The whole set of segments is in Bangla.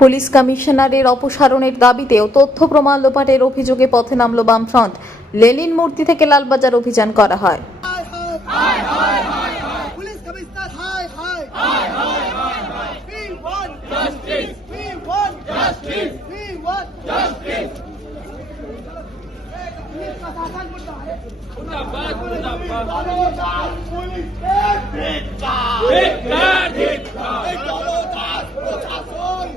পুলিশ কমিশনারের অপসারণের দাবিতেও তথ্য প্রমাণ লোপাটের অভিযোগে পথে নামল বামফ্রন্ট লেনিন মূর্তি থেকে লালবাজার অভিযান করা হয়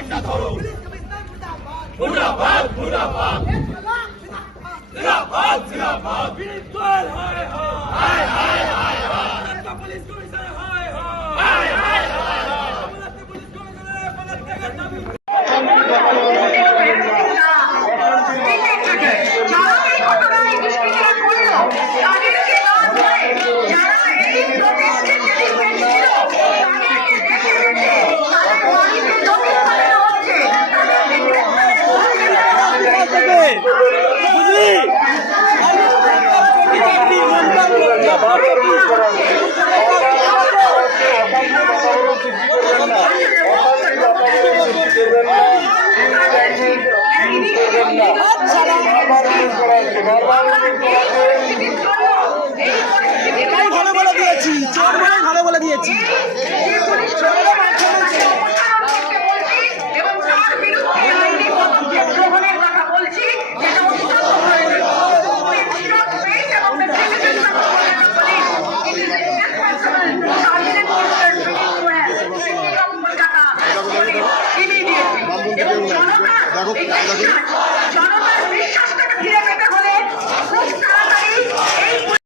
একটা ধরো মুর্দাবাদ মুর্দাবাদ। জিন্দাবাদ জিন্দাবাদ জিন্দাবাদ বিরিত হয়। বুঝলি এটাই ভালো বলে দিয়েছি চোর বলে ভালো বলে দিয়েছি। রাখো